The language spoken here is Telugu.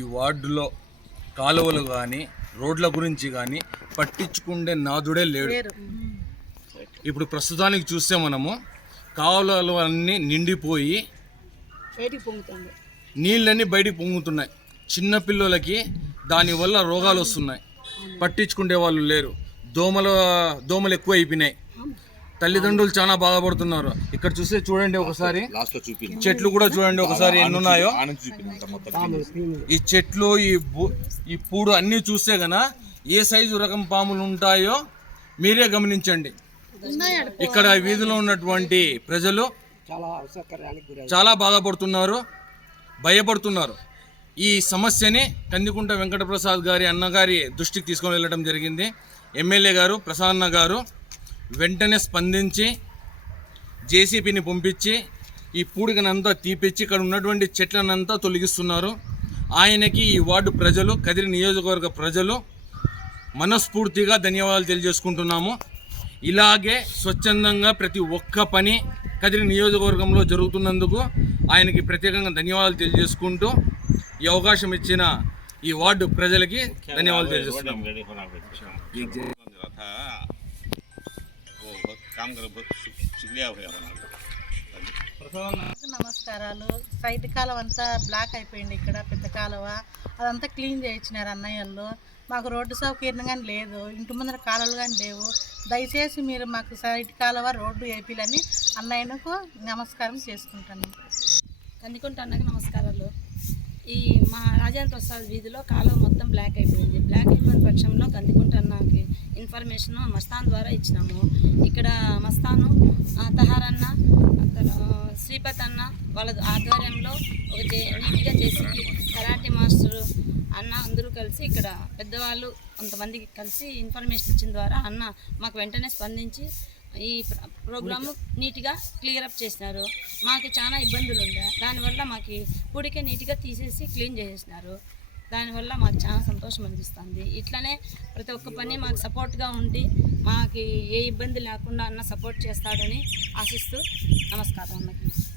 ఈ వార్డులో కాలువలు కానీ రోడ్ల గురించి కానీ పట్టించుకుండే నాదుడే లేడు ఇప్పుడు ప్రస్తుతానికి చూస్తే మనము కాలువలు అన్నీ నిండిపోయి నీళ్ళన్నీ బయటికి పొంగుతున్నాయి చిన్నపిల్లలకి దానివల్ల రోగాలు వస్తున్నాయి పట్టించుకుండే వాళ్ళు లేరు దోమల దోమలు ఎక్కువ అయిపోయినాయి తల్లిదండ్రులు చాలా బాధపడుతున్నారు ఇక్కడ చూస్తే చూడండి ఒకసారి చెట్లు కూడా చూడండి ఒకసారి ఎన్ని ఉన్నాయో ఈ చెట్లు ఈ ఈ పూడు అన్ని చూస్తే గనా ఏ సైజు రకం పాములు ఉంటాయో మీరే గమనించండి ఇక్కడ వీధిలో ఉన్నటువంటి ప్రజలు చాలా బాధపడుతున్నారు భయపడుతున్నారు ఈ సమస్యని కందికుంట వెంకటప్రసాద్ గారి అన్నగారి దృష్టికి తీసుకొని వెళ్ళడం జరిగింది ఎమ్మెల్యే గారు ప్రసన్న గారు వెంటనే స్పందించి జేసీబీని పంపించి ఈ పూడికనంతా తీపిచ్చి ఇక్కడ ఉన్నటువంటి చెట్లనంతా తొలగిస్తున్నారు ఆయనకి ఈ వార్డు ప్రజలు కదిరి నియోజకవర్గ ప్రజలు మనస్ఫూర్తిగా ధన్యవాదాలు తెలియజేసుకుంటున్నాము ఇలాగే స్వచ్ఛందంగా ప్రతి ఒక్క పని కదిరి నియోజకవర్గంలో జరుగుతున్నందుకు ఆయనకి ప్రత్యేకంగా ధన్యవాదాలు తెలియజేసుకుంటూ ఈ అవకాశం ఇచ్చిన ఈ వార్డు ప్రజలకి ధన్యవాదాలు తెలియజేస్తున్నాము काम कर बहुत शुक्रिया हो गया हमारा నమస్కారాలు సైడ్ కాలువ అంతా బ్లాక్ అయిపోయింది ఇక్కడ పెద్ద కాలువ అదంతా క్లీన్ చేయించినారు అన్నయ్యలు మాకు రోడ్డు సౌకర్యం కానీ లేదు ఇంటి ముందర కాలువలు కానీ లేవు దయచేసి మీరు మాకు సైడ్ కాలువ రోడ్డు వేపిలని అన్నయ్యకు నమస్కారం చేసుకుంటాను కందికుంట అన్నకి నమస్కారాలు ఈ మా రాజేంద్ర ప్రసాద్ వీధిలో కాలువ మొత్తం బ్లాక్ అయిపోయింది బ్లాక్ అయిపోయిన పక్షంలో కందికుంట అన్నకి ఇన్ఫర్మేషన్ మస్తాన్ ద్వారా ఇచ్చినాము ఇక్కడ మస్తాను తహారన్న శ్రీపత్ అన్న వాళ్ళ ఆధ్వర్యంలో ఒక నీట్గా చేసి కరాటే మాస్టర్ అన్న అందరూ కలిసి ఇక్కడ పెద్దవాళ్ళు కొంతమందికి కలిసి ఇన్ఫర్మేషన్ ఇచ్చిన ద్వారా అన్న మాకు వెంటనే స్పందించి ఈ ప్రోగ్రామ్ నీట్గా క్లియర్ అప్ చేసినారు మాకు చాలా ఇబ్బందులు ఉండే దానివల్ల మాకు పూడికే నీట్గా తీసేసి క్లీన్ చేసేసినారు దానివల్ల మాకు చాలా సంతోషం అనిపిస్తుంది ఇట్లనే ప్రతి ఒక్క పని మాకు సపోర్ట్గా ఉండి మాకు ఏ ఇబ్బంది లేకుండా అన్న సపోర్ట్ చేస్తాడని ఆశిస్తూ నమస్కారం అన్నకి